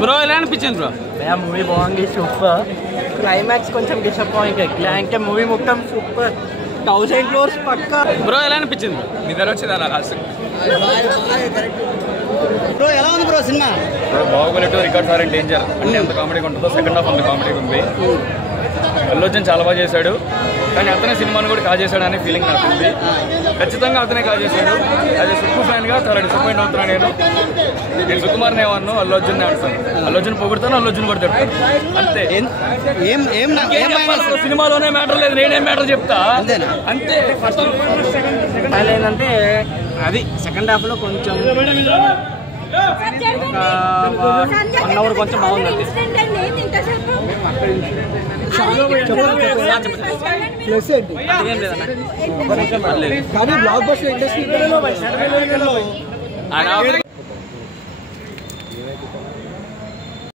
Bro ఎలా అనిపించింది bro? Movie బాగుంది, సూపర్. క్లైమాక్స్ కొంచెం డిసప్పాయింటెడ్. అంటే మూవీ మొత్తం సూపర్, 1000 crores పక్కా. బ్రో ఎలా అనిపించింది? నిద్ర వచ్చింది అలా లాస్ట్. బ్రో ఎలా ఉంది bro cinema? Baahubali 2 record for danger అంటే ఎంత కామెడీగా ఉంటుందో సెకండ్ హాఫ్ అంత కామెడీగా ఉంది. అల్లు అర్జున్ చాలా బాగా చేశాడు, కానీ అతనే సినిమాను కూడా కాజేశాడు అనే ఫీలింగ్ నాకు ఉంది. ఖచ్చితంగా అతనే కాజేశాడు. యాజ్ ఎ సుక్కు ఫ్యాన్గా చాలా డిసప్పాయింట్ అవుతున్నాను. నేను సుకుమార్ని ఏమన్నా అల్లు అర్జున్ అంటాను. అల్లు అర్జున్ పొగుడుతాను, అల్లు అర్జున్ కూడా చెప్తాను అంతే. సినిమాలోనే మ్యాటర్ లేదు, నేనేం మ్యాటర్ చెప్తా అంతే. ఏంటంటే అది సెకండ్ హాఫ్ లో కొంచెం 1 hour కొంచెం బాగుందండి. కానీ బ్లాక్ బస్టర్ ఇండస్ట్రీ